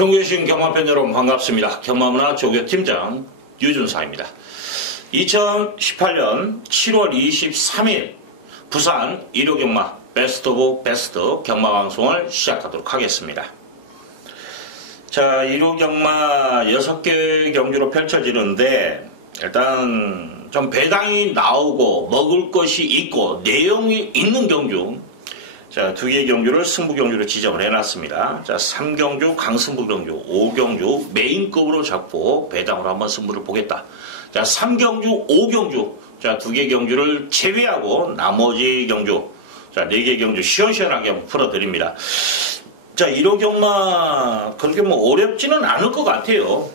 전국에 계신 경마팬 여러분 반갑습니다. 경마문화 조교팀장 유준사입니다. 2018년 7월 23일 부산 1호 경마 베스트 오브 베스트 경마방송을 시작하도록 하겠습니다. 자, 1호 경마 6개 경주로 펼쳐지는데 일단 좀 배당이 나오고 먹을 것이 있고 내용이 있는 경주, 자, 2개의 경주를 승부 경주로 지정을 해놨습니다. 자, 3경주 강승부 경주, 5경주 메인급으로 잡고 배당으로 한번 승부를 보겠다. 자, 3경주, 5경주, 자, 2개 경주를 제외하고 나머지 경주, 자, 4개 경주 시원시원하게 한번 풀어드립니다. 자, 1호 경마 그렇게 뭐 어렵지는 않을 것 같아요.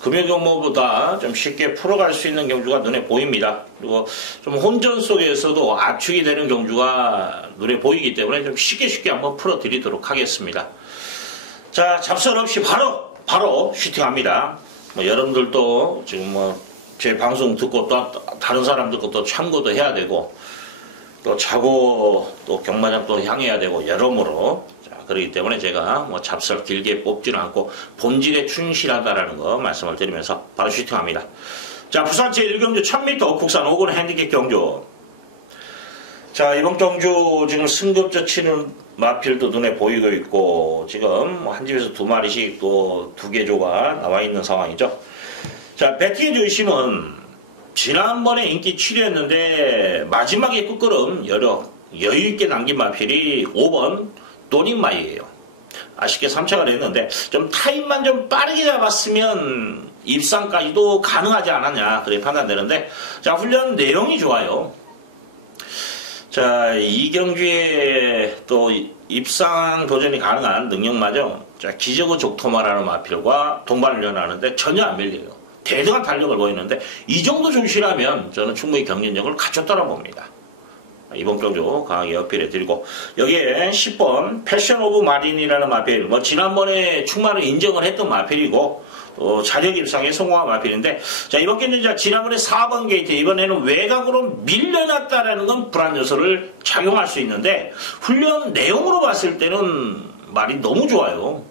금요 경마보다 좀 쉽게 풀어갈 수 있는 경주가 눈에 보입니다. 그리고 좀 혼전 속에서도 압축이 되는 경주가 눈에 보이기 때문에 좀 쉽게 한번 풀어드리도록 하겠습니다. 자, 잡설 없이 바로 슈팅합니다. 뭐 여러분들도 지금 제 방송 듣고 또 다른 사람들 것도 참고도 해야 되고 또 자고 또 경마장 또 향해야 되고 여러모로, 자, 그렇기 때문에 제가 뭐 잡설 길게 뽑지는 않고 본질에 충실하다라는 거 말씀을 드리면서 바로 슈팅합니다. 자, 부산 제1경주 1000m 국산 5군 핸디캡 경주. 자, 이번 경주 지금 승급저 치는 마필도 눈에 보이고 있고 지금 한 집에서 2마리씩 또 2개조가 나와 있는 상황이죠. 자, 배팅의 중심은 지난번에 인기 7위였는데 마지막에 끝걸음 여유있게 남긴 마필이 5번 또닉마이예요. 아쉽게 3착을 했는데 좀 타임만 좀 빠르게 잡았으면 입상까지도 가능하지 않았냐 그렇게 판단되는데, 자, 훈련 내용이 좋아요. 자, 이 경주에 또 입상 도전이 가능한 능력마저, 자, 기저그 족토마라는 마필과 동반을 하는데 전혀 안 밀려요. 대등한 탄력을 보이는데 이 정도 중시라면 저는 충분히 경쟁력을 갖췄다고 봅니다. 이번 경주 강하게 어필해 드리고, 여기에 10번 패션 오브 마린이라는 마필, 뭐 지난번에 충만을 인정을 했던 마필이고 자력 입상에 성공한 마필인데, 자, 이번 경주 지난번에 4번 게이트, 이번에는 외곽으로 밀려났다라는 건 불안 요소를 작용할 수 있는데 훈련 내용으로 봤을 때는 말이 너무 좋아요.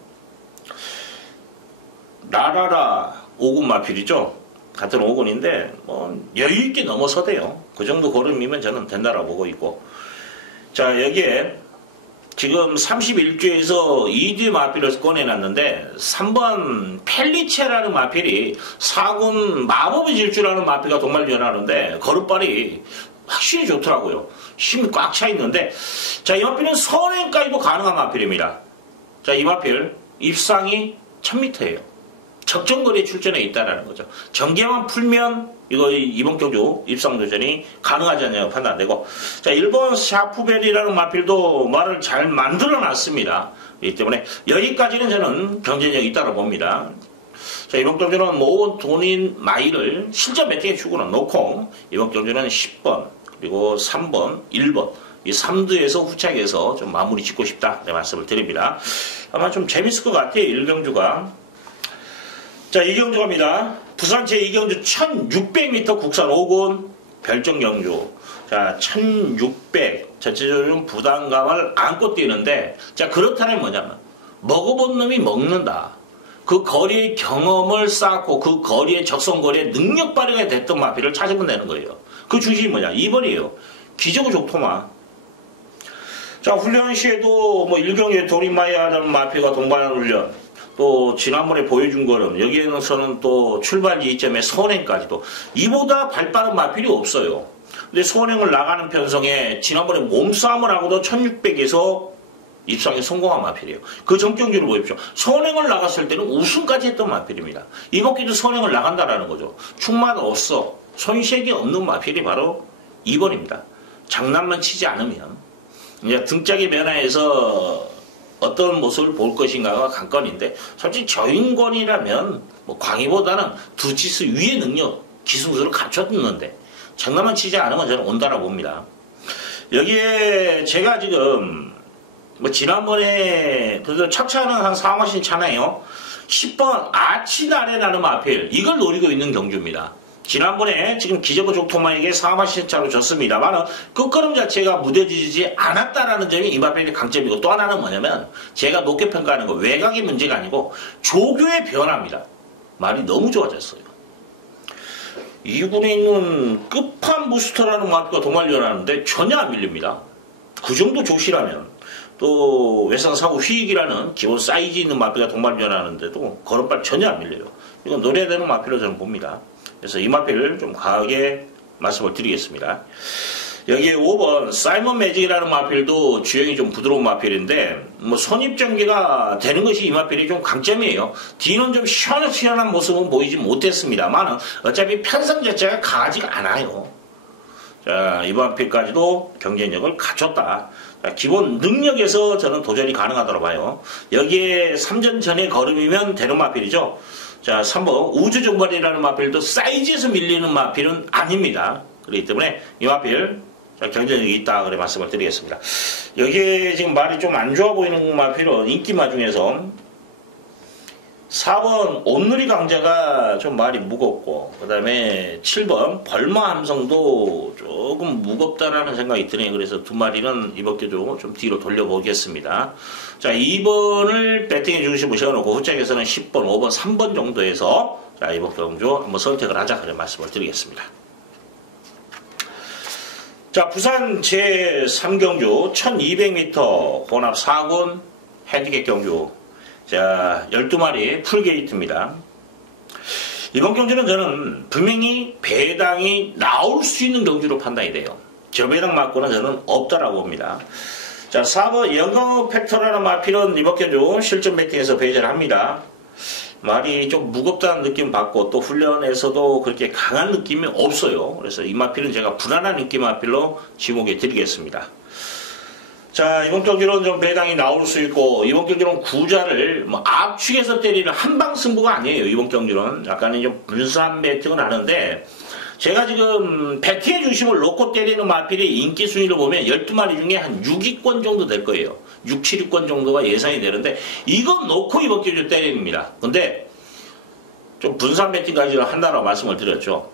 라라라 5군 마필이죠. 같은 5군인데 뭐 여유있게 넘어서대요. 그 정도 걸음이면 저는 된다라고 보고 있고, 자, 여기에 지금 31주에서 2대 마필을 꺼내놨는데 3번 펠리체라는 마필이 4군 마법의 질주라는 마필과 동반연하는데 걸음발이 확실히 좋더라고요. 힘이 꽉 차 있는데, 자, 이 마필은 선행까지도 가능한 마필입니다. 자, 이 마필 입상이 1000m예요. 적정거리에 출전해 있다라는 거죠. 전개만 풀면 이번 경주 입상 도전이 가능하지 않냐고 판단되고, 자, 1번 샤프벨이라는 마필도 말을 잘 만들어 놨습니다. 이 때문에 여기까지는 저는 경쟁력이 있다고 봅니다. 자, 이번 경주는 뭐 5번 돈인 마이를 실전 배팅의 축으로 놓고 이번 경주는 10번 그리고 3번 1번 이 3두에서 후착해서 좀 마무리 짓고 싶다 네 말씀을 드립니다. 아마 좀 재밌을 것 같아요, 1경주가. 자, 2경주 갑니다. 부산 제2경주 1600m 국산 5군 별정경주. 자, 1600 전체적으로 좀 부담감을 안고 뛰는데, 자, 그렇다면 뭐냐면 먹어본 놈이 먹는다. 그 거리의 경험을 쌓고 그 거리의 적성거리에 능력 발휘가 됐던 마필을 찾으면 되는 거예요. 그 중심이 뭐냐? 2번이에요. 기저구 족토마. 자, 훈련 시에도 뭐 1경주에 도리마이아라는 마필과 동반 훈련, 또 지난번에 보여준 거는 여기에서는 또 출발 지점에 선행까지도 이보다 발빠른 마필이 없어요. 근데 선행을 나가는 편성에 지난번에 몸싸움을 하고도 1600에서 입상에 성공한 마필이에요. 그 전경주를 보십시오. 선행을 나갔을 때는 우승까지 했던 마필입니다. 이번 기도 선행을 나간다라는 거죠. 충만 없어, 손색이 없는 마필이 바로 2번입니다. 장난만 치지 않으면 이제 등짝의 변화에서 어떤 모습을 볼 것인가가 관건인데, 솔직히 저인권이라면 뭐 광희보다는 2치수 위의 능력, 기술을 갖췄는데 장난만 치지 않으면 저는 온다라고 봅니다. 여기에 제가 지금 뭐 지난번에 그래도 착차는 한 4마신 차네요. 10번 아치나레라는 마필, 이걸 노리고 있는 경주입니다. 지난번에 지금 기저귀 족토마에게 4마시차로 졌습니다만 끝걸음 자체가 무뎌지지 않았다라는 점이 이마필의 강점이고, 또 하나는 뭐냐면 제가 높게 평가하는 거 외곽의 문제가 아니고 조교의 변화입니다. 말이 너무 좋아졌어요. 2군에 있는 끝판 부스터라는 마피가 동말려나는데 전혀 안 밀립니다. 그 정도 조시라면, 또 외상사고 휘익이라는 기본 사이즈 있는 마피가 동말려나는데도 걸음발 전혀 안 밀려요. 이건 노려야 되는 마피로 저는 봅니다. 그래서 이 마피를 좀 강하게 말씀을 드리겠습니다. 여기에 5번 사이먼 매직이라는 마필도 주행이 좀 부드러운 마필인데, 뭐 선입전개가 되는 것이 이 마필이 좀 강점이에요. 뒤는 좀 시원한 모습은 보이지 못했습니다만 어차피 편성 자체가 강하지가 않아요. 자, 이번 마필까지도 경쟁력을 갖췄다. 자, 기본 능력에서 저는 도전이 가능하다고 봐요. 여기에 3전 전의 걸음이면 되는 마필이죠. 자, 3번 우주종발이라는 마필도 사이즈에서 밀리는 마필은 아닙니다. 그렇기 때문에 이 마필 경쟁력이 있다, 그래 말씀을 드리겠습니다. 여기에 지금 말이 좀 안 좋아 보이는 마필은 인기마 중에서 4번 온누리 강자가 좀 말이 무겁고, 그 다음에 7번 벌마 함성도 조금 무겁다라는 생각이 드네요. 그래서 두 마리는 이번 기회도 좀 뒤로 돌려보겠습니다. 자, 2번을 배팅해 주시고 세워놓고 후짝에서는 10번, 5번, 3번 정도에서 자, 이번 경주 한번 선택을 하자, 그래 말씀을 드리겠습니다. 자, 부산 제3경주 1200m 혼합 4군 핸디캡 경주. 자, 12마리 풀게이트입니다. 이번 경주는 저는 분명히 배당이 나올 수 있는 경주로 판단이 돼요. 저배당 맞고는 저는 없다라고 봅니다. 자, 4번 영어 팩터라는 마필은 이번 경주 실전 배팅에서 배제를 합니다. 말이 좀 무겁다는 느낌 받고, 또 훈련에서도 그렇게 강한 느낌이 없어요. 그래서 이 마필은 제가 불안한 느낌 마필로 지목해 드리겠습니다. 자, 이번 경기는 좀 배당이 나올 수 있고, 이번 경기는 구자를 뭐 압축해서 때리는 한방 승부가 아니에요. 이번 경기는 약간은 좀 분산 배팅은 하는데, 제가 지금 배팅의 중심을 놓고 때리는 마필의 인기 순위를 보면 12마리 중에 한 6위권 정도 될 거예요. 6, 7위권 정도가 예상이 되는데, 이건 놓고 이번 경기 때립니다. 근데 좀 분산 배팅까지 한다라고 말씀을 드렸죠.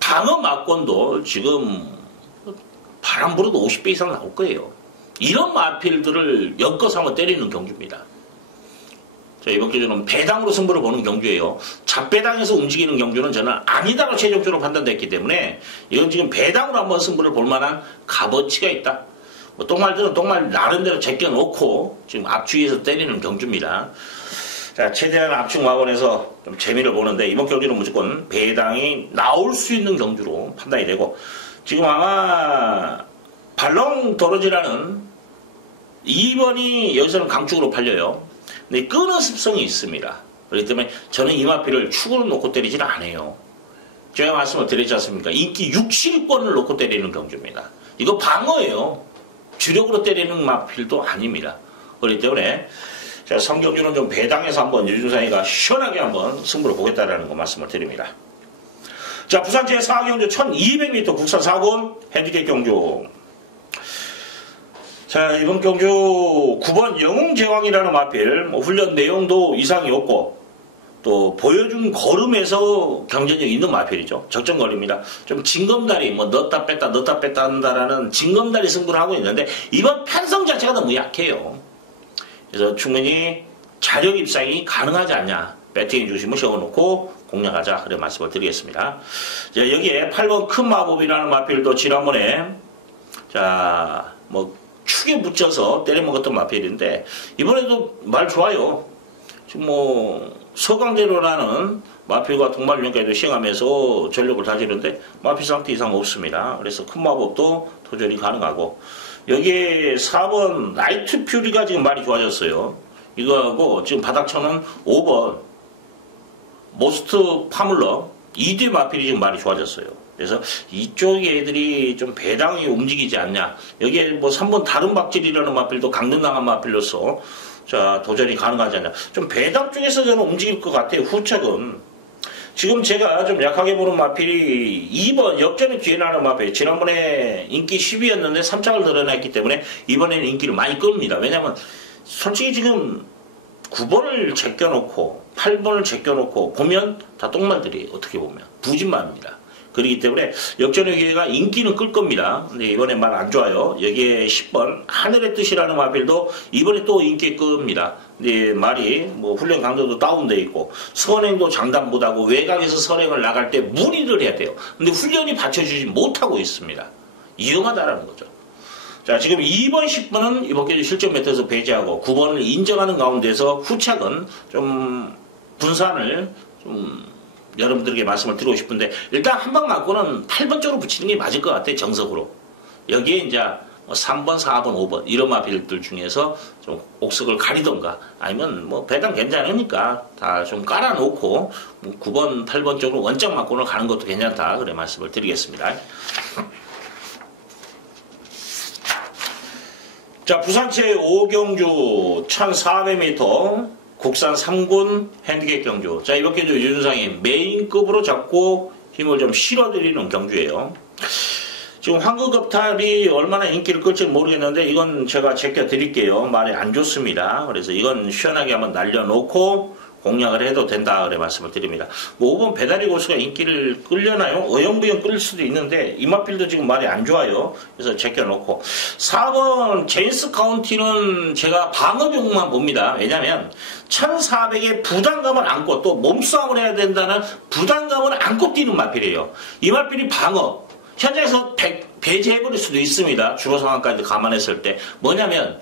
방어 막권도 지금 바람 불어도 50배 이상 나올 거예요. 이런 마필들을 엮어서 한번 때리는 경주입니다. 자, 이번 경주는 배당으로 승부를 보는 경주예요. 잡배당에서 움직이는 경주는 저는 아니다로 최종적으로 판단됐기 때문에 이건 지금 배당으로 한번 승부를 볼 만한 값어치가 있다. 뭐 똥말들은 똥말 나름대로 제껴놓고 지금 압축해서 때리는 경주입니다. 자, 최대한 압축 마원에서 좀 재미를 보는데, 이번 경주는 무조건 배당이 나올 수 있는 경주로 판단이 되고, 지금 아마 발롱 도로지라는 2번이 여기서는 강축으로 팔려요. 근데 끄는 습성이 있습니다. 그렇기 때문에 저는 이 마필을 축으로 놓고 때리지는 않아요. 제가 말씀을 드렸지 않습니까? 인기 6, 7위권을 놓고 때리는 경주입니다. 이거 방어예요. 주력으로 때리는 마필도 아닙니다. 그렇기 때문에 제가 성경주는 좀 배당해서 한번 유준상이가 시원하게 한번 승부를 보겠다라는 거 말씀을 드립니다. 자, 부산 제4경주 1200m 국산 4군 핸디캡 경주. 자, 이번 경주 9번 영웅제왕이라는 마필, 뭐 훈련 내용도 이상이 없고, 또 보여준 걸음에서 경쟁력이 있는 마필이죠. 적정거리입니다. 좀 징검다리, 뭐 넣었다 뺐다 한다라는 징검다리 승부를 하고 있는데, 이번 편성 자체가 너무 약해요. 그래서 충분히 자력 입상이 가능하지 않냐, 배팅의 중심을 세워놓고 공략하자, 그런 말씀을 드리겠습니다. 자, 여기에 8번 큰 마법이라는 마필도 지난번에 자, 뭐 축에 붙여서 때려먹었던 마필인데, 이번에도 말 좋아요. 지금 뭐 서강대로라는 마필과 동말훈련까지도 시행하면서 전력을 다지는데 마필 상태 이상 없습니다. 그래서 큰 마법도 도전이 가능하고, 여기에 4번 나이트 퓨리가 지금 말이 좋아졌어요. 이거하고 지금 바닥쳐는 5번 모스트 파물러 2대 마필이 지금 말이 좋아졌어요. 그래서 이쪽 애들이 좀 배당이 움직이지 않냐. 여기에 뭐 3번 다른 박질이라는 마필도 강등당한 마필로서 자, 도전이 가능하지 않냐. 좀 배당 쪽에서 저는 움직일 것 같아요. 후측은. 지금 제가 좀 약하게 보는 마필이 2번 역전의 기회 나는 마필. 지난번에 인기 10위였는데 3착을 드러냈기 때문에 이번에는 인기를 많이 끕니다. 왜냐면 솔직히 지금 9번을 제껴놓고 8번을 제껴놓고 보면 다 똥말들이 어떻게 보면 부진마입니다. 그렇기 때문에 역전의 기회가 인기는 끌 겁니다. 근데 이번에 말 안 좋아요. 여기에 10번 하늘의 뜻이라는 마필도 이번에 또 인기 끕니다. 근데 말이 뭐 훈련 강도도 다운돼 있고 선행도 장담 못하고 외곽에서 선행을 나갈 때 무리를 해야 돼요. 근데 훈련이 받쳐주지 못하고 있습니다. 위험하다라는 거죠. 자, 지금 2번, 10번은 이번 경기 실전 매트에서 배제하고 9번을 인정하는 가운데서 후착은 좀 분산을 좀 여러분들에게 말씀을 드리고 싶은데 일단 한 방 맞고는 8번 쪽으로 붙이는 게 맞을 것 같아요. 정석으로. 여기에 이제 3번, 4번, 5번 이런 마필들 중에서 좀 옥석을 가리던가 아니면 뭐 배당 괜찮으니까 다 좀 깔아놓고 9번, 8번 쪽으로 원점 맞고는 가는 것도 괜찮다. 그래 말씀을 드리겠습니다. 자, 부산체 5경주 1400m 국산 3군 핸디캡 경주. 자, 이번 경주 유준상이 메인급으로 잡고 힘을 좀 실어드리는 경주예요. 지금 황금겁탑이 얼마나 인기를 끌지는 모르겠는데 이건 제가 제껴드릴게요. 말이 안 좋습니다. 그래서 이건 시원하게 한번 날려놓고 공략을 해도 된다 그래 말씀을 드립니다. 뭐 5번 배다리 고수가 인기를 끌려나요? 어영부영 끌릴 수도 있는데 이마필도 지금 말이 안 좋아요. 그래서 제껴놓고 4번 제인스 카운티는 제가 방어용만 봅니다. 왜냐하면 1400의 부담감을 안고 또 몸싸움을 해야 된다는 부담감을 안고 뛰는 마필이에요. 이 마필이 방어 현장에서 배제해버릴 수도 있습니다. 주로 상황까지 감안했을 때 뭐냐면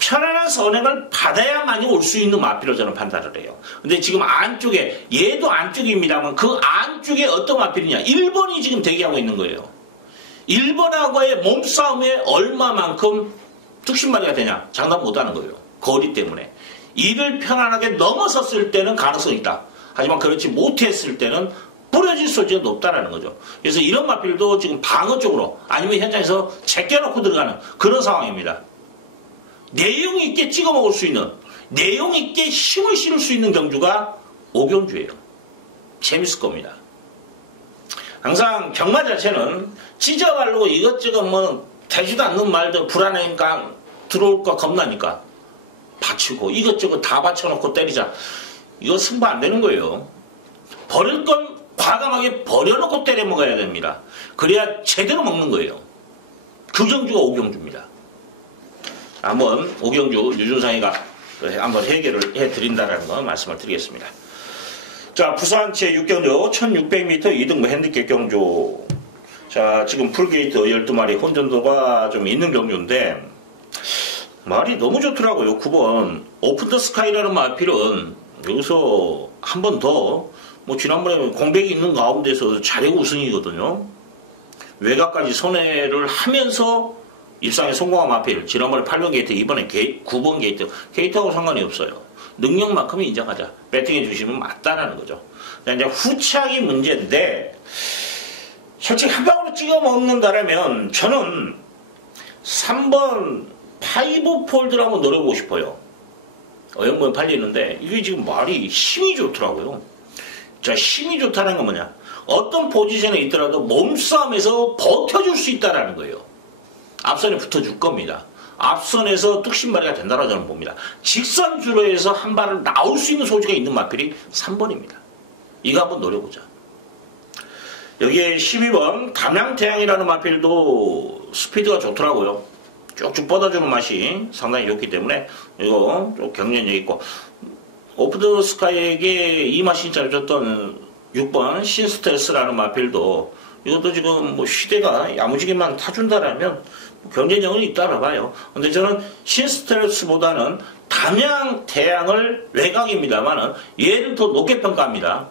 편안한 선행을 받아야만이 올 수 있는 마필로 저는 판단을 해요. 근데 지금 안쪽에 얘도 안쪽입니다만 그 안쪽에 어떤 마필이냐 1번이 지금 대기하고 있는 거예요. 1번하고의 몸싸움에 얼마만큼 뚝심마리가 되냐 장담 못하는 거예요. 거리 때문에 이를 편안하게 넘어섰을 때는 가능성이 있다. 하지만 그렇지 못했을 때는 뿌려질 소지가 높다라는 거죠. 그래서 이런 마필도 지금 방어 쪽으로 아니면 현장에서 제껴놓고 들어가는 그런 상황입니다. 내용 있게 찍어 먹을 수 있는, 내용 있게 힘을 실을 수 있는 경주가 오경주예요. 재밌을 겁니다. 항상 경마 자체는 찢어가려고 이것저것 뭐 되지도 않는 말들 불안하니까 들어올 거 겁나니까 받치고 이것저것 다 받쳐놓고 때리자. 이거 승부 안 되는 거예요. 버릴 건 과감하게 버려놓고 때려 먹어야 됩니다. 그래야 제대로 먹는 거예요. 그 경주가 오경주입니다. 한번 오경주 유준상이가 한번 해결을 해드린다는 거 말씀을 드리겠습니다. 자, 부산 제6경주 1600m 2등부 핸디캡 경주. 자, 지금 풀게이트 12마리 혼전도가 좀 있는 경주인데 말이 너무 좋더라고요. 9번 오픈 더 스카이라는 마필은 여기서 한 번 더 뭐 지난번에 공백이 있는 가운데서 자력 우승이거든요. 외곽까지 손해를 하면서 입상에 성공한 마필. 지난번에 8번 게이트, 이번에 9번 게이트. 게이트하고 상관이 없어요. 능력만큼은 인정하자. 배팅해 주시면 맞다라는 거죠. 이제 후착이 문제인데 솔직히 한 방으로 찍어 먹는다라면 저는 3번 파이브 폴드를 한번 노려보고 싶어요. 어영부영 팔리는데 이게 지금 말이 힘이 좋더라고요. 자, 힘이 좋다는 건 뭐냐? 어떤 포지션에 있더라도 몸싸움에서 버텨줄 수 있다는 거예요. 앞선에 붙어줄 겁니다. 앞선에서 뚝심발이가 된다고 저는 봅니다. 직선주로 해서 한 발을 나올 수 있는 소지가 있는 마필이 3번입니다. 이거 한번 노려보자. 여기에 12번 담양태양이라는 마필도 스피드가 좋더라고요. 쭉쭉 뻗어주는 맛이 상당히 좋기 때문에 이거 좀 경련력 있고 오프 더 스카이에게 이 맛이 잘 줬던 6번 신스텔스라는 마필도 이것도 지금 뭐 시대가 야무지게만 타준다라면 경쟁력은 있다라 봐요. 근데 저는 신스텔스보다는 담양태양을 외곽입니다만은 얘를 더 높게 평가합니다.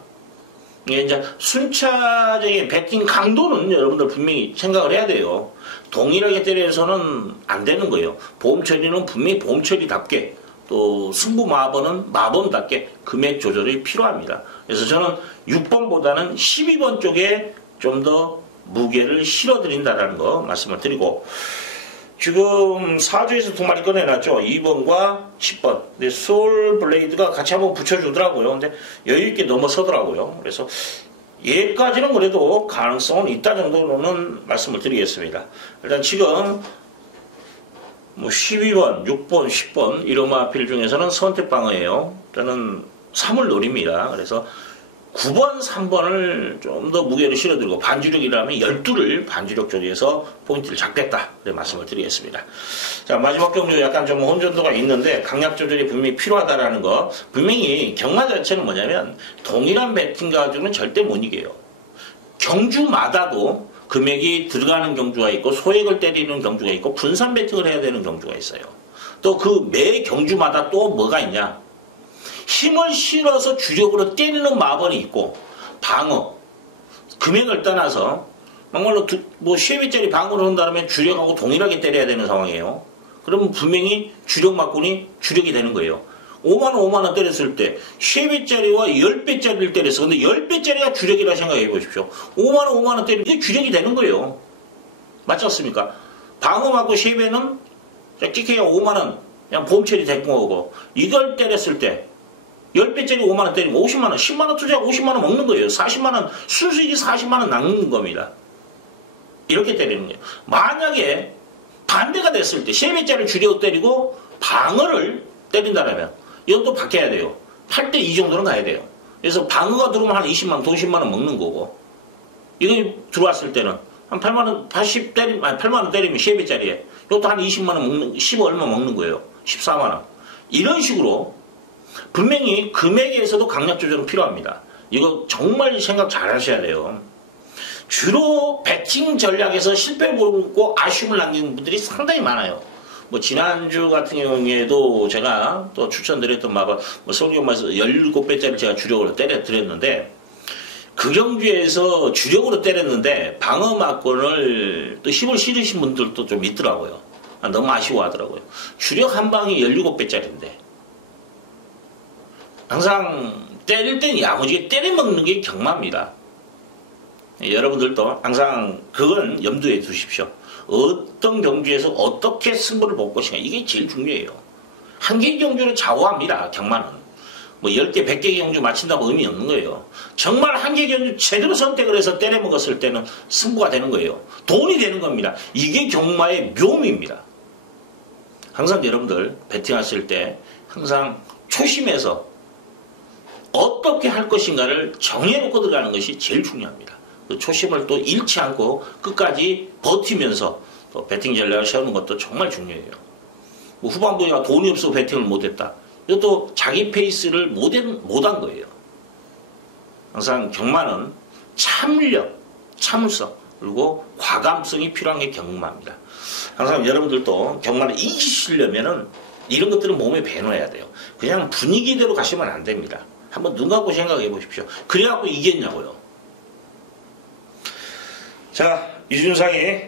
이게 이제 순차적인 배팅 강도는 여러분들 분명히 생각을 해야 돼요. 동일하게 때려서는 안 되는 거예요. 보험 처리는 분명히 보험 처리답게 또 승부 마번은 마번답게 금액 조절이 필요합니다. 그래서 저는 6번보다는 12번 쪽에 좀 더 무게를 실어드린다는 거 말씀을 드리고 지금 4주에서 두 마리 꺼내놨죠. 2번과 10번. 근데 소울 블레이드가 같이 한번 붙여주더라고요. 근데 여유있게 넘어서더라고요. 그래서 얘까지는 그래도 가능성은 있다 정도로는 말씀을 드리겠습니다. 일단 지금 뭐 12번, 6번, 10번 이런 마필 중에서는 선택방어예요. 저는 3을 노립니다. 그래서 9번, 3번을 좀 더 무게를 실어드리고 반주력이라면 12를 반주력 쪽에서 포인트를 잡겠다. 그래 말씀을 드리겠습니다. 자, 마지막 경주 약간 좀 혼전도가 있는데 강약 조절이 분명히 필요하다라는 거. 분명히 경마 자체는 뭐냐면 동일한 배팅 가지고는 절대 못 이겨요. 경주마다도 금액이 들어가는 경주가 있고 소액을 때리는 경주가 있고 분산 배팅을 해야 되는 경주가 있어요. 또 그 매 경주마다 또 뭐가 있냐. 힘을 실어서 주력으로 때리는 마번이 있고 방어 금액을 떠나서 막말로 뭐 10회짜리 방어를 한다면 주력하고 동일하게 때려야 되는 상황이에요. 그러면 분명히 주력 막군이 주력이 되는 거예요. 5만원 5만원 때렸을 때 10배짜리와 10배짜리를 때렸어. 근데 10배짜리가 주력이라 생각해 보십시오. 5만원 5만원 때리면 이게 주력이 되는 거예요. 맞지 않습니까? 방어 맞고 10배는 끼케야 5만원 그냥 보험 처리 됐고 오고 이걸 때렸을 때 10배짜리 5만원 때리면 50만원 10만원 투자하고 50만원 먹는 거예요. 40만원 순수익이 40만원 남는 겁니다. 이렇게 때리는 거예요. 만약에 반대가 됐을 때 10배짜리를 주력 때리고 방어를 때린다면 이건 또 바뀌어야 돼요. 8대2 정도는 가야 돼요. 그래서 방어가 들어오면 한 20만원, 돈 10만원 먹는 거고 이거 들어왔을 때는 한 8만원, 8만원 때리면 10배짜리에 이것도 한 20만원 먹는, 10 얼마 먹는 거예요. 14만원. 이런 식으로 분명히 금액에서도 강약 조절은 필요합니다. 이거 정말 생각 잘 하셔야 돼요. 주로 배팅 전략에서 실패를 보고 아쉬움을 남기는 분들이 상당히 많아요. 뭐 지난주 같은 경우에도 제가 또 추천드렸던 마바 서울경마에서 17배짜리를 제가 주력으로 때려드렸는데 그 경주에서 주력으로 때렸는데 방어 막권을 또 힘을 실으신 분들도 좀 있더라고요. 너무 아쉬워하더라고요. 주력 한 방이 17배짜리인데 항상 때릴 땐 야무지게 때려먹는 게 경마입니다. 여러분들도 항상 그건 염두에 두십시오. 어떤 경주에서 어떻게 승부를 볼 것인가 이게 제일 중요해요. 한 개 경주를 좌우합니다. 경마는. 뭐 10개, 100개 경주 맞힌다고 의미 없는 거예요. 정말 한 개 경주 제대로 선택을 해서 때려먹었을 때는 승부가 되는 거예요. 돈이 되는 겁니다. 이게 경마의 묘미입니다. 항상 여러분들 배팅하실 때 항상 초심에서 어떻게 할 것인가를 정해놓고 들어가는 것이 제일 중요합니다. 그 초심을 또 잃지 않고 끝까지 버티면서 또 배팅 전략을 세우는 것도 정말 중요해요. 뭐 후반부에 돈이 없어서 배팅을 못했다. 이것도 자기 페이스를 못한 거예요. 항상 경마는 참력, 참을성, 그리고 과감성이 필요한 게 경마입니다. 항상 여러분들도 경마를 이기시려면은 이런 것들은 몸에 배놓아야 돼요. 그냥 분위기대로 가시면 안 됩니다. 한번 눈 감고 생각해 보십시오. 그래갖고 이겼냐고요. 자, 이준상이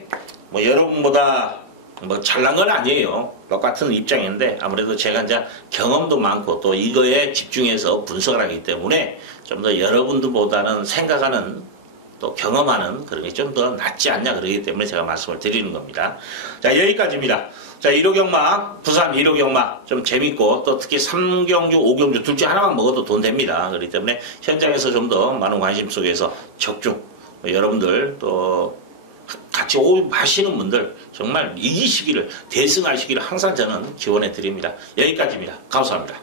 뭐 여러분보다 뭐 잘난 건 아니에요. 똑같은 입장인데 아무래도 제가 이제 경험도 많고 또 이거에 집중해서 분석을 하기 때문에 좀 더 여러분들보다는 생각하는 또 경험하는 그런 게 좀 더 낫지 않냐 그러기 때문에 제가 말씀을 드리는 겁니다. 자, 여기까지입니다. 자, 1호 경마, 부산 1호 경마 좀 재밌고 또 특히 3경주, 5경주 둘 중 하나만 먹어도 돈 됩니다. 그렇기 때문에 현장에서 좀 더 많은 관심 속에서 적중 여러분들 또 같이 하시는 분들 정말 이기시기를 대승하시기를 항상 저는 기원해 드립니다. 여기까지입니다. 감사합니다.